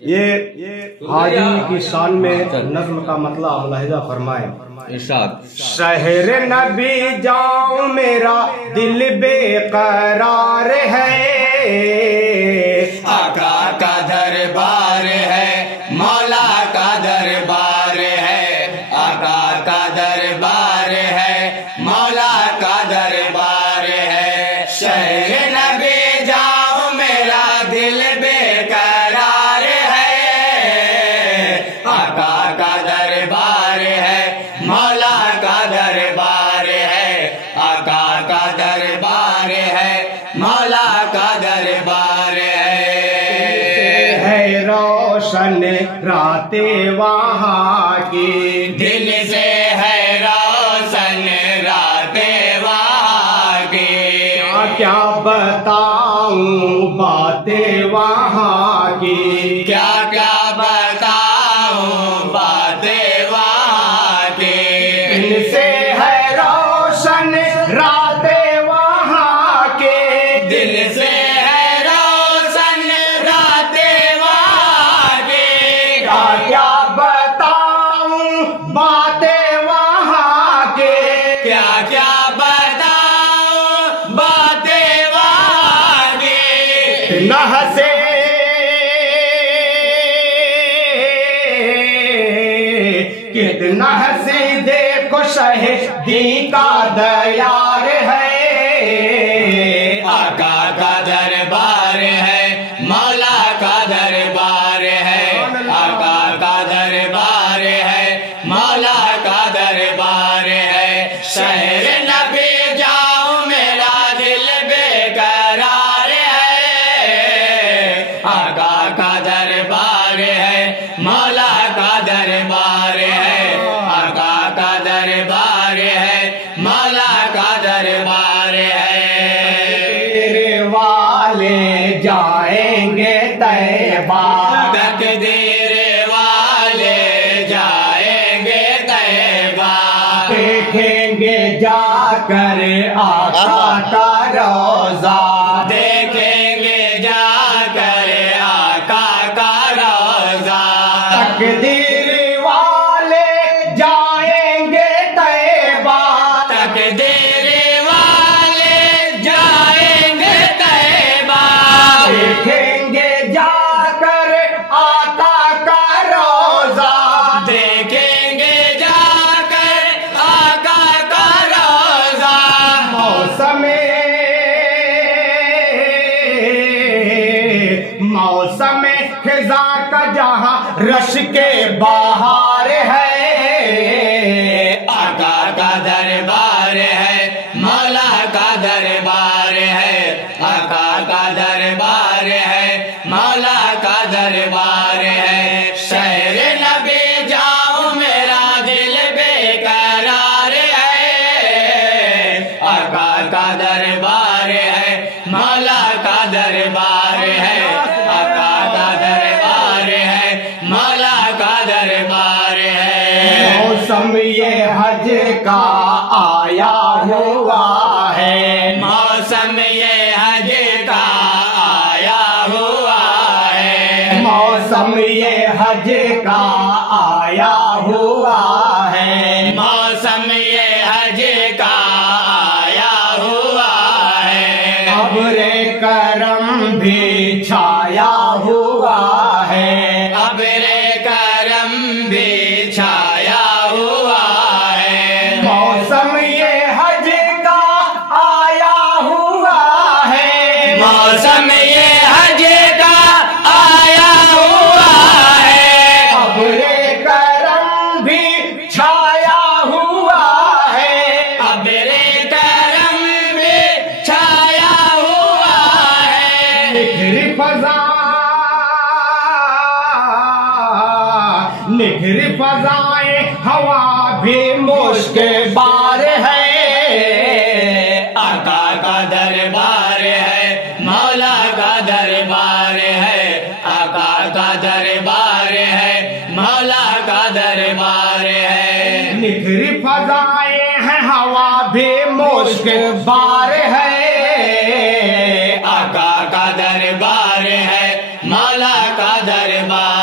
یہ حاجی کی شان میں نظم کا مطلب ملاحظہ فرمائیں۔ شہر نبی جاؤں میرا دل بے قرار ہے، آقا کا دربار ہے، مولا کا دربار ہے، آقا کا دربار ہے، مولا کا دربار ہے۔ شہر نبی جاؤں میرا دل بے قرار ہے، آقا کا دربار ہے، مولا کا دربار ہے، آقا کا دربار ہے، مولا کا دربار ہے۔ روشن راتیں وہاں کی، دل سے ہے روشن راتیں وہاں کی، کیا بتاؤں باتیں وہاں کی، کیا کیا بتاؤں باتیں وہاں کی۔ دل سے ہے روشن راتیں وہاں کے، دل سے ہے روشن راتیں وہاں کی، کیا بتاؤں باتیں وہاں کے، کیا کیا بتاؤں باتیں وہاں کی۔ نہ ہنسے کتنا ہنسی دیکھو شہدی کا دیار ہے، آقا کا دربار ہے، مولا کا دربار ہے، آقا کا دربار ہے، مولا کا دربار ہے۔ شہر نبی جاؤں میرا دل بے قرار ہے، آقا کا دربار ہے، مولا کا دربار ہے، آقا کا دربار ہے، مولا کا دربار ہے۔ تیرے والے جائیں گے طیبہ، تقدیر والے جائیں گے طیبہ، دیکھیں گے جا کر آقا کا روضہ، دیکھیں گے جا کر آقا کا روضہ۔ تقدیر والے جائیں گے طیبہ، تقدیر والے جائیں گے طیبہ، دیکھیں گے جا کر آقا کا روضہ، دیکھیں گے جا کر آقا کا روضہ۔ موسم خزاں کا جہاں رش کے بہار ہے، آقا کا دربار ہے، مولا کا دربار ہے، آقا کا دربار ہے، مولا کا دربار ہے۔ شہر نبی جاؤں میرا دل بے قرار ہے، آقا کا دربار ہے، مولا کا دربار ہے، آقا کا دربار ہے، مولا کا دربار ہے۔ موسم یہ حج کا آیا ہوا ہے، موسم یہ حج کا آیا ہوا ہے، موسم یہ حج کا آیا ہوا ہے، موسم یہ حج کا آیا ہوا ہے، ابر کرم بھی چھایا ہوا ہے، ابر کرم بھی چھایا ہوا ہے، موسم یہ حج کا آیا ہوا ہے، موسم یہ حج کا آیا ہوا ہے، ابر کرم بھی چھایا ہوا ہے، ابر کرم بھی چھایا ہوا ہے، نکھری فضائیں ہوا بھی مشک بار ہے، آقا کا دربار ہے، مولا کا دربار ہے، آقا کا دربار ہے، مولا کا دربار ہے۔ نکھری فضائیں ہیں ہوا بھی مشک بار ہے، آقا کا دربار ہے، مولا کا دربار